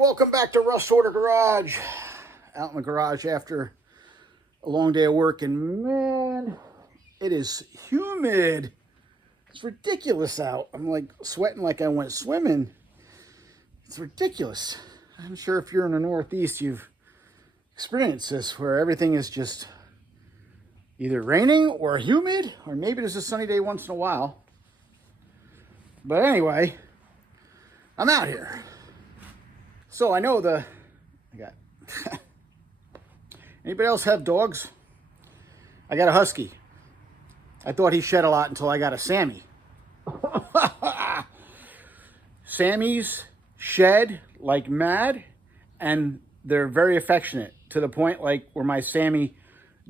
Welcome back to Rust Order Garage. Out in the garage after a long day of work, and man, it is humid. It's ridiculous out. I'm like sweating like I went swimming. It's ridiculous. I'm sure if you're in the Northeast, you've experienced this, where everything is just either raining or humid, or maybe there's a sunny day once in a while. But anyway, I'm out here. So I know I got, anybody else have dogs? I got a husky. I thought he shed a lot until I got a Sammy. Sammys shed like mad, and they're very affectionate, to the point like where my Sammy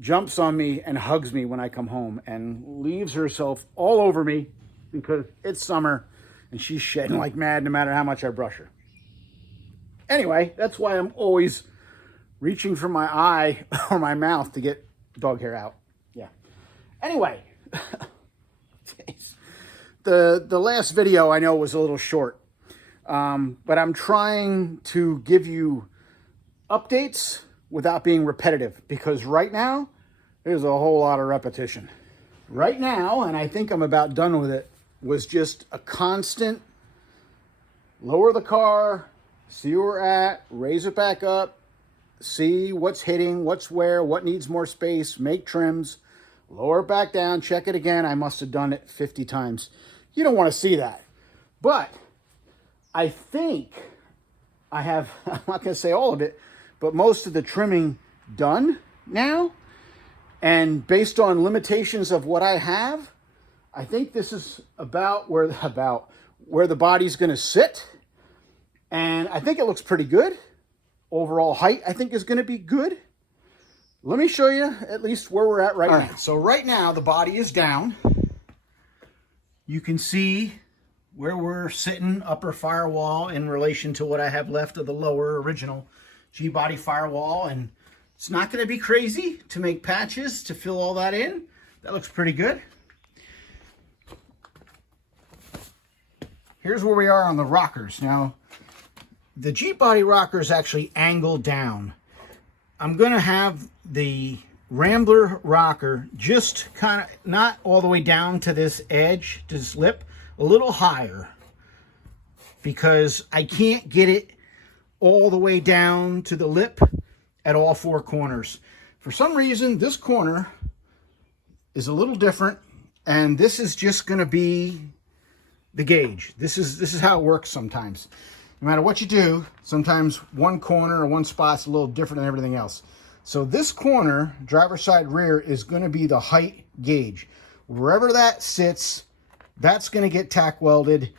jumps on me and hugs me when I come home and leaves herself all over me because it's summer and she's shedding like mad no matter how much I brush her. Anyway, that's why I'm always reaching for my eye or my mouth to get dog hair out. Yeah. Anyway, the last video I know was a little short, but I'm trying to give you updates without being repetitive, because right now there's a whole lot of repetition. Right now, and I think I'm about done with it, was just a constant lower the car, see where we're at, raise it back up, see what's hitting, what's where, what needs more space, make trims, lower it back down, check it again. I must have done it 50 times. You don't want to see that. But I think I have, I'm not going to say all of it, but most of the trimming done now. And based on limitations of what I have, I think this is about where the body's going to sit. And I think it looks pretty good. Overall height, I think, is going to be good. Let me show you at least where we're at right now. So right now, the body is down. You can see where we're sitting, upper firewall, in relation to what I have left of the lower original G-body firewall. And it's not going to be crazy to make patches to fill all that in. That looks pretty good. Here's where we are on the rockers. Now, the G-body rocker is actually angled down. I'm going to have the Rambler rocker just kind of not all the way down to this edge, to this lip, a little higher, because I can't get it all the way down to the lip at all four corners. For some reason, this corner is a little different, and this is just going to be the gauge. This is how it works sometimes. No matter what you do, sometimes one corner or one spot's a little different than everything else. So this corner, driver's side rear, is going to be the height gauge. Wherever that sits, that's going to get tack welded,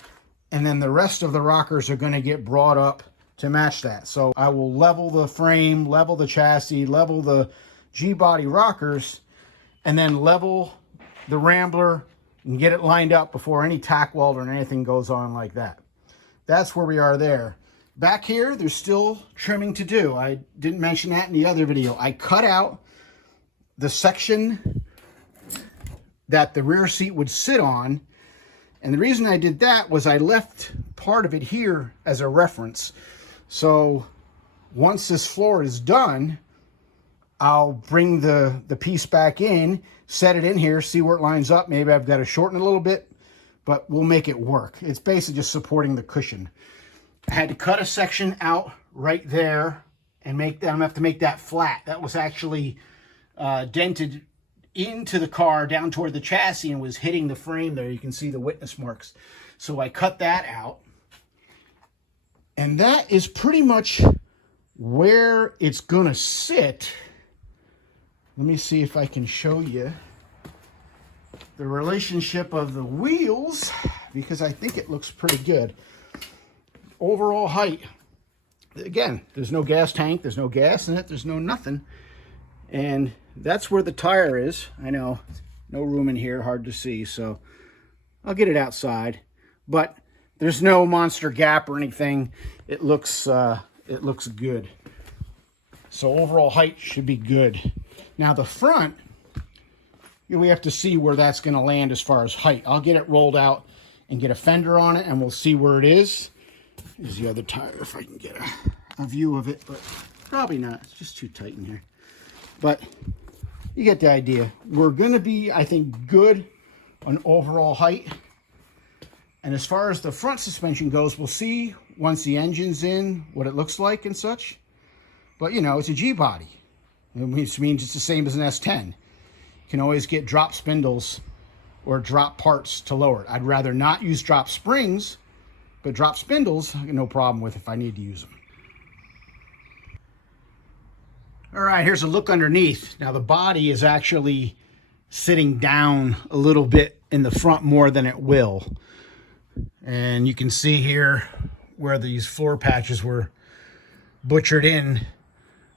and then the rest of the rockers are going to get brought up to match that. So I will level the frame, level the chassis, level the G-body rockers, and then level the Rambler and get it lined up before any tack weld or anything goes on like that. That's where we are there. Back here, there's still trimming to do. I didn't mention that in the other video. I cut out the section that the rear seat would sit on. And the reason I did that was I left part of it here as a reference. So once this floor is done, I'll bring the piece back in, set it in here, see where it lines up. Maybe I've got to shorten it a little bit, but we'll make it work. It's basically just supporting the cushion. I had to cut a section out right there and make that. I'm gonna have to make that flat. That was actually dented into the car down toward the chassis and was hitting the frame there. You can see the witness marks. So I cut that out. And that is pretty much where it's gonna sit. Let me see if I can show you the relationship of the wheels, because I think it looks pretty good. Overall height, again, there's no gas tank, there's no gas in it, there's no nothing. And that's where the tire is. I know, no room in here, hard to see, so I'll get it outside. But there's no monster gap or anything. It looks good. So overall height should be good. Now the front, we have to see where that's going to land as far as height. I'll get it rolled out and get a fender on it, and we'll see where it is. Here's the other tire if I can get a a view of it, but probably not. It's just too tight in here. But you get the idea. We're going to be, I think, good on overall height. And as far as the front suspension goes, we'll see once the engine's in what it looks like and such. But, you know, it's a G-body, which means it's the same as an S10. You can always get drop spindles or drop parts to lower it. I'd rather not use drop springs, but drop spindles, no problem with if I need to use them. All right, here's a look underneath. Now the body is actually sitting down a little bit in the front more than it will. And you can see here where these floor patches were butchered in,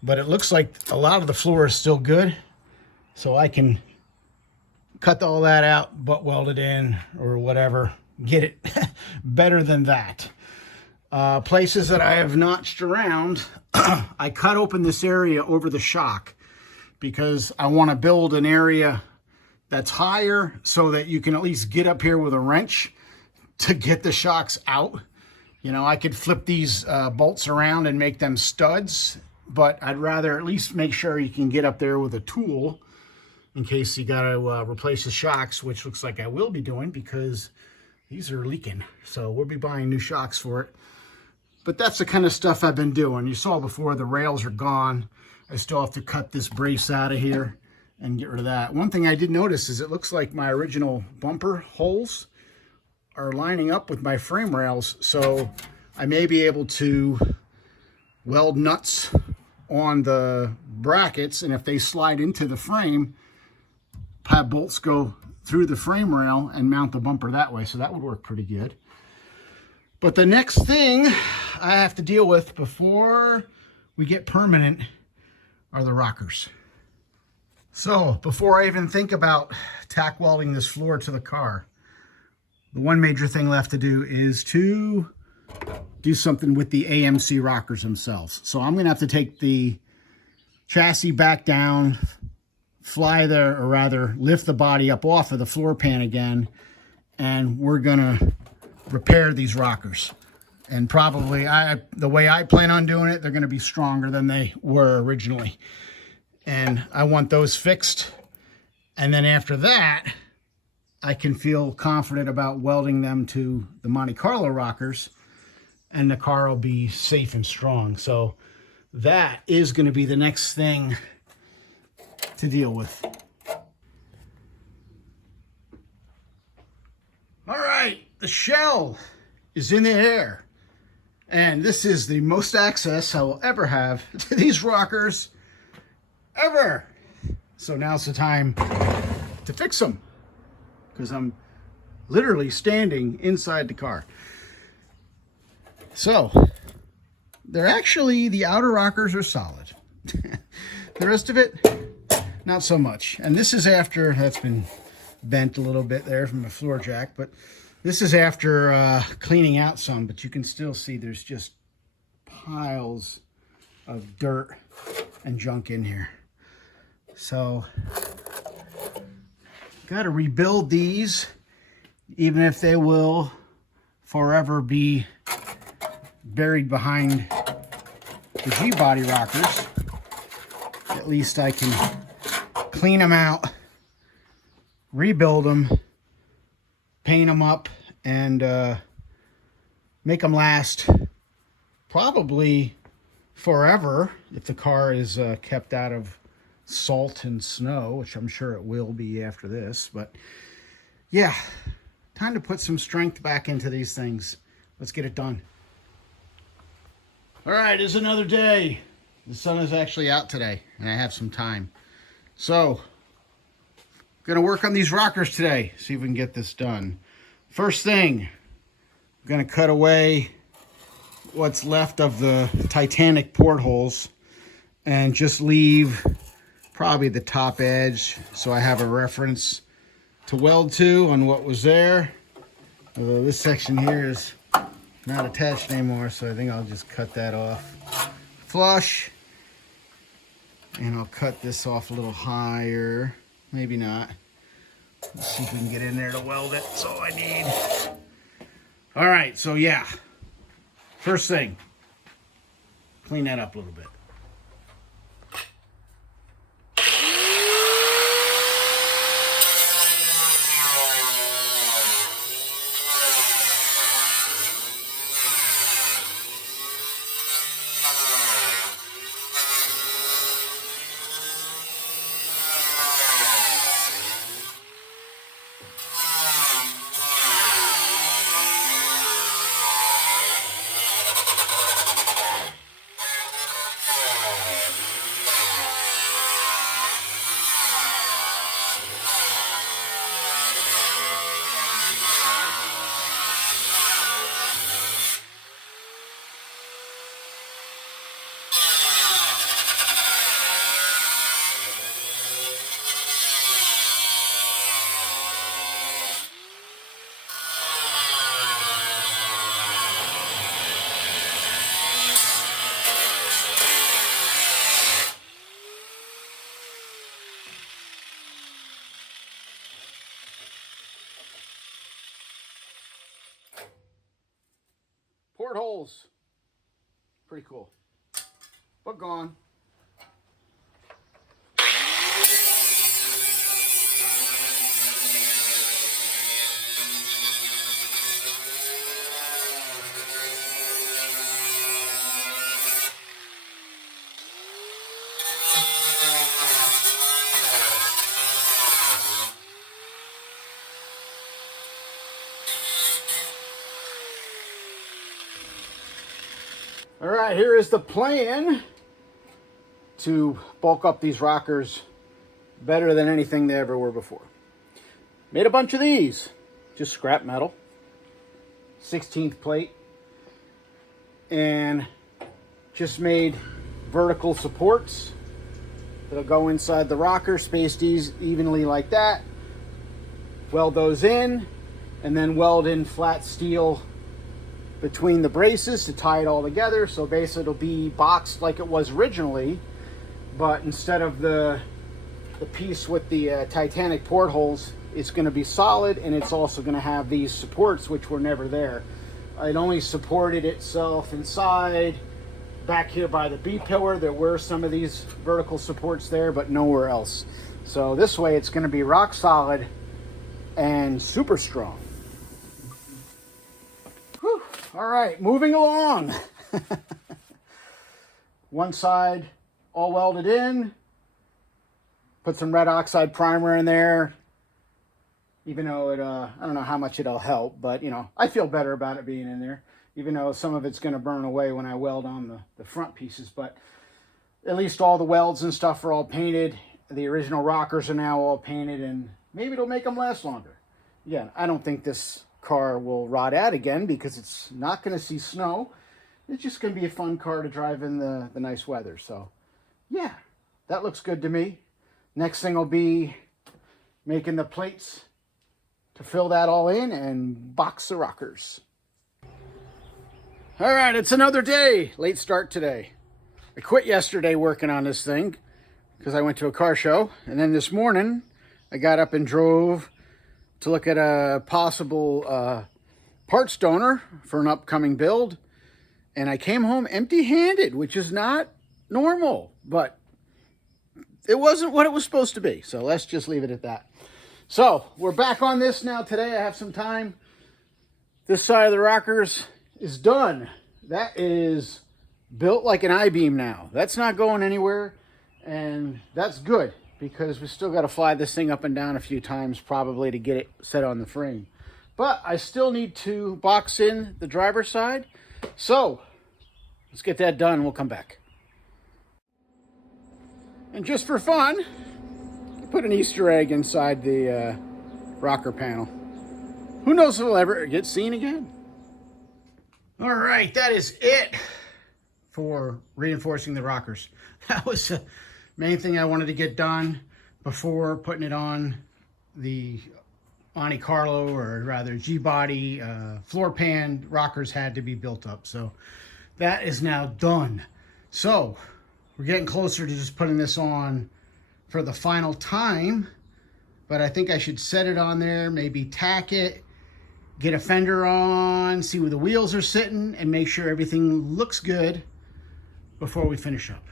but it looks like a lot of the floor is still good. So I can cut all that out, butt weld it in or whatever, get it better than that. Places that I have notched around, I cut open this area over the shock because I want to build an area that's higher so that you can at least get up here with a wrench to get the shocks out. You know, I could flip these bolts around and make them studs, but I'd rather at least make sure you can get up there with a tool in case you got to replace the shocks, which looks like I will be doing because these are leaking. So we'll be buying new shocks for it. But that's the kind of stuff I've been doing. You saw before, the rails are gone. I still have to cut this brace out of here and get rid of that. One thing I did notice is it looks like my original bumper holes are lining up with my frame rails. So I may be able to weld nuts on the brackets, and if they slide into the frame, have bolts go through the frame rail and mount the bumper that way. So that would work pretty good. But the next thing I have to deal with before we get permanent are the rockers. So before I even think about tack welding this floor to the car, the one major thing left to do is to do something with the AMC rockers themselves. So I'm going to have to take the chassis back down, fly there, or rather lift the body up off of the floor pan again, and we're going to repair these rockers. And probably the way I plan on doing it, they're going to be stronger than they were originally. And I want those fixed. And then after that, I can feel confident about welding them to the Monte Carlo rockers, and the car will be safe and strong. So that is going to be the next thing to deal with. All right, the shell is in the air, and this is the most access I will ever have to these rockers ever. So now's the time to fix them, because I'm literally standing inside the car. So they're actually, the outer rockers are solid. The rest of it, not so much. And this is after, that's been bent a little bit there from the floor jack, but this is after cleaning out some, but you can still see there's just piles of dirt and junk in here. So got to rebuild these, even if they will forever be buried behind the G-body rockers. At least I can clean them out, rebuild them, paint them up, and make them last probably forever if the car is kept out of salt and snow, which I'm sure it will be after this. But yeah, time to put some strength back into these things. Let's get it done. All right, it's another day. The sun is actually out today, and I have some time. So, gonna work on these rockers today, see if we can get this done. First thing, I'm gonna cut away what's left of the Titanic portholes and just leave probably the top edge so I have a reference to weld to on what was there. Although this section here is not attached anymore, so I think I'll just cut that off flush. And I'll cut this off a little higher. Maybe not. Let's see if we can get in there to weld it. That's all I need. All right, so yeah. First thing, clean that up a little bit. Portholes, pretty cool, but gone. All right, here is the plan to bulk up these rockers better than anything they ever were before. Made a bunch of these, just scrap metal, 16th plate, and just made vertical supports that'll go inside the rocker, spaced evenly like that. Weld those in, and then weld in flat steel between the braces to tie it all together. So basically it'll be boxed like it was originally, but instead of the piece with the Titanic portholes, it's going to be solid, and it's also going to have these supports which were never there. It only supported itself inside back here by the B-pillar. There were some of these vertical supports there, but nowhere else. So this way it's going to be rock solid and super strong. Whew. All right, moving along. One side all welded in. Put some red oxide primer in there. Even though it, I don't know how much it'll help, but you know, I feel better about it being in there. Even though some of it's going to burn away when I weld on the front pieces, but at least all the welds and stuff are all painted. The original rockers are now all painted, and maybe it'll make them last longer. Again, I don't think this car will rot out again because it's not going to see snow. It's just going to be a fun car to drive in the nice weather. So yeah, that looks good to me. Next thing will be making the plates to fill that all in and box the rockers. All right, it's another day. Late start today. I quit yesterday working on this thing because I went to a car show. And then this morning, I got up and drove to look at a possible parts donor for an upcoming build. And I came home empty-handed, which is not normal, but it wasn't what it was supposed to be. So let's just leave it at that. So we're back on this now today. I have some time. This side of the rockers is done. That is built like an I-beam now. That's not going anywhere, and that's good because we still got to fly this thing up and down a few times probably to get it set on the frame. But I still need to box in the driver's side. So let's get that done. We'll come back. And just for fun, put an Easter egg inside the rocker panel. Who knows if it'll ever get seen again? All right, that is it for reinforcing the rockers. That was the main thing I wanted to get done before putting it on the Monte Carlo, or rather G-body floor pan. Rockers had to be built up, so that is now done. So we're getting closer to just putting this on for the final time, but I think I should set it on there, maybe tack it, get a fender on, see where the wheels are sitting, and make sure everything looks good before we finish up.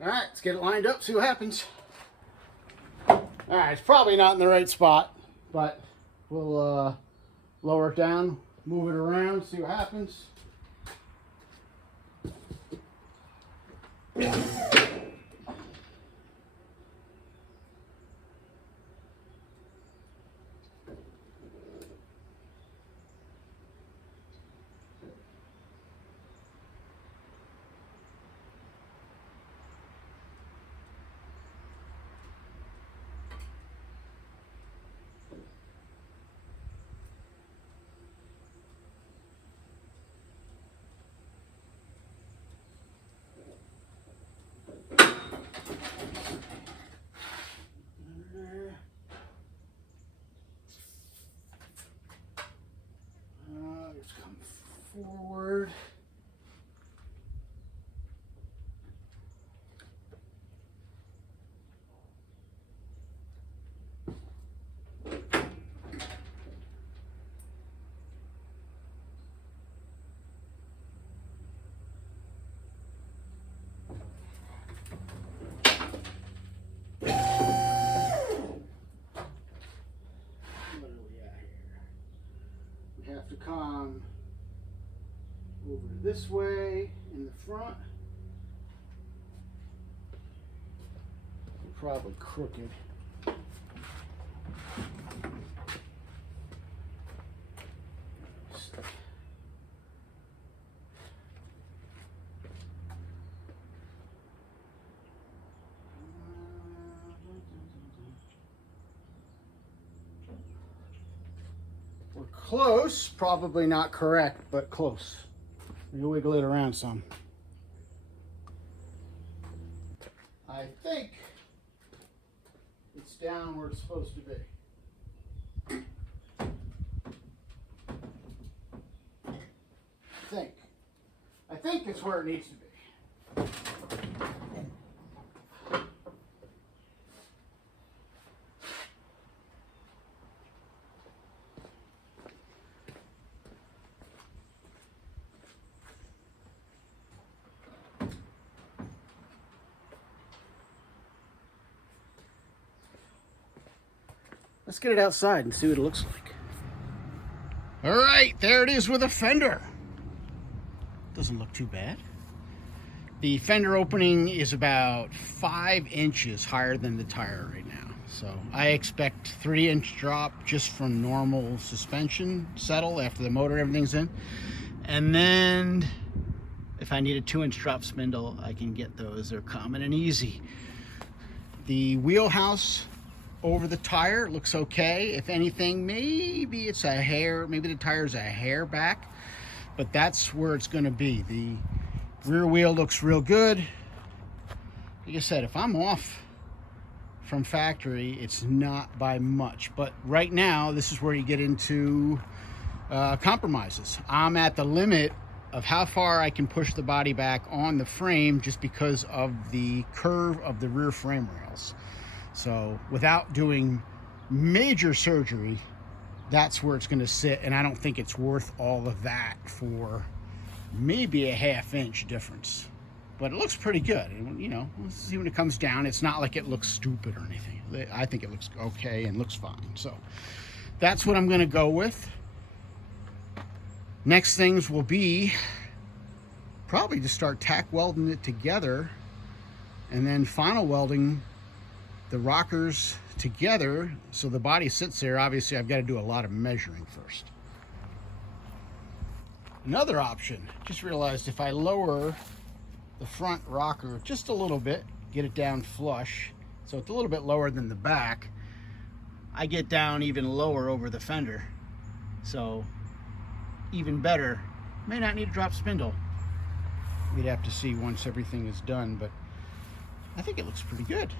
All right, let's get it lined up, see what happens. All right, it's probably not in the right spot, but we'll lower it down, move it around, see what happens. Let's come forward. Have to come over this way in the front. Probably crooked. We're close, probably not correct, but close. You wiggle it around some. I think it's down where it's supposed to be. I think it's where it needs to be. Let's get it outside and see what it looks like. All right, there it is with a fender. Doesn't look too bad. The fender opening is about 5 inches higher than the tire right now. So I expect 3-inch drop just from normal suspension settle after the motor and everything's in. And then if I need a 2-inch drop spindle, I can get those. They're common and easy. The wheelhouse over the tire looks okay. If anything, maybe it's a hair, maybe the tire's a hair back, but that's where it's going to be. The rear wheel looks real good. Like I said, if I'm off from factory, it's not by much, but right now this is where you get into compromises. I'm at the limit of how far I can push the body back on the frame just because of the curve of the rear frame rails. So without doing major surgery, that's where it's going to sit, and I don't think it's worth all of that for maybe a 1/2 inch difference. But it looks pretty good. And, you know, let's see when it comes down. It's not like it looks stupid or anything. I think it looks okay and looks fine. So that's what I'm going to go with. Next things will be probably to start tack welding it together and then final welding the rockers together so the body sits there. Obviously, I've got to do a lot of measuring first. Another option, just realized if I lower the front rocker just a little bit, get it down flush, So it's a little bit lower than the back. I get down even lower over the fender. So even better. May not need a drop spindle. We'd have to see once everything is done, but I think it looks pretty good.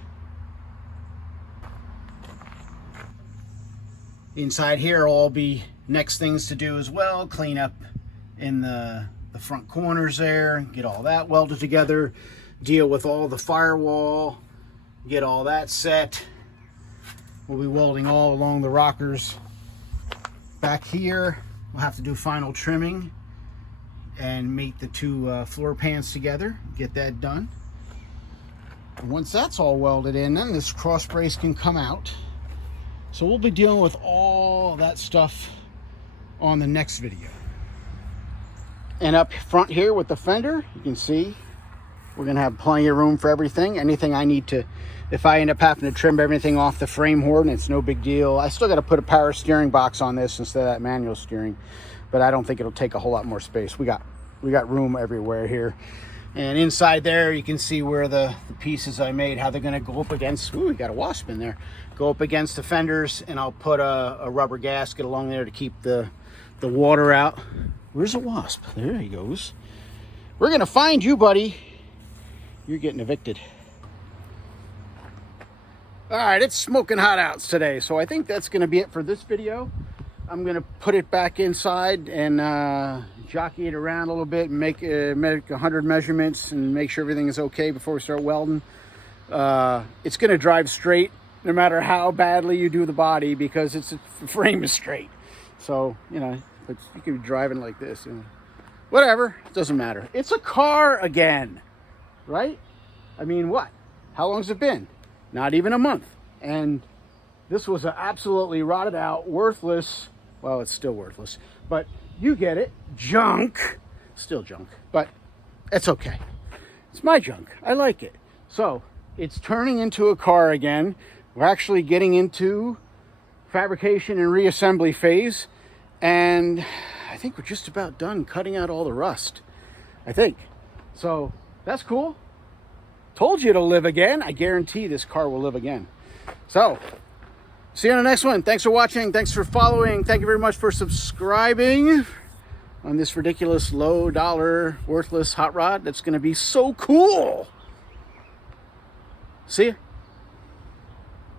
Inside here will all be next things to do as well. Clean up in the front corners there, get all that welded together, deal with all the firewall, get all that set. We'll be welding all along the rockers. Back here, we'll have to do final trimming and mate the two floor pans together, get that done. And once that's all welded in, then this cross brace can come out. So we'll be dealing with all that stuff on the next video. And up front here with the fender, you can see we're gonna have plenty of room for everything. Anything I need to, if I end up having to trim everything off the frame horn, it's no big deal. I still gotta put a power steering box on this instead of that manual steering, but I don't think it'll take a whole lot more space. We got room everywhere here. And inside there, you can see where the pieces I made, how they're gonna go up against, ooh, we got a wasp in there, go up against the fenders, and I'll put a rubber gasket along there to keep the water out. Where's the wasp? There he goes. We're gonna find you, buddy. You're getting evicted. All right, it's smoking hot out today, so I think that's gonna be it for this video. I'm gonna put it back inside and jockey it around a little bit and make 100 measurements and make sure everything is okay before we start welding. It's gonna drive straight no matter how badly you do the body because the frame is straight. So, you know, but you can be driving like this and whatever, it doesn't matter. It's a car again, right? I mean, what? How long's it been? Not even a month. And this was an absolutely rotted out, worthless, well, it's still worthless, but you get it, junk, still junk, but it's okay. It's my junk, I like it. So it's turning into a car again. We're actually getting into fabrication and reassembly phase. And I think we're just about done cutting out all the rust, I think. So that's cool. Told you it'll live again. I guarantee this car will live again. So see you on the next one. Thanks for watching. Thanks for following. Thank you very much for subscribing on this ridiculous low dollar worthless hot rod that's going to be so cool. See ya.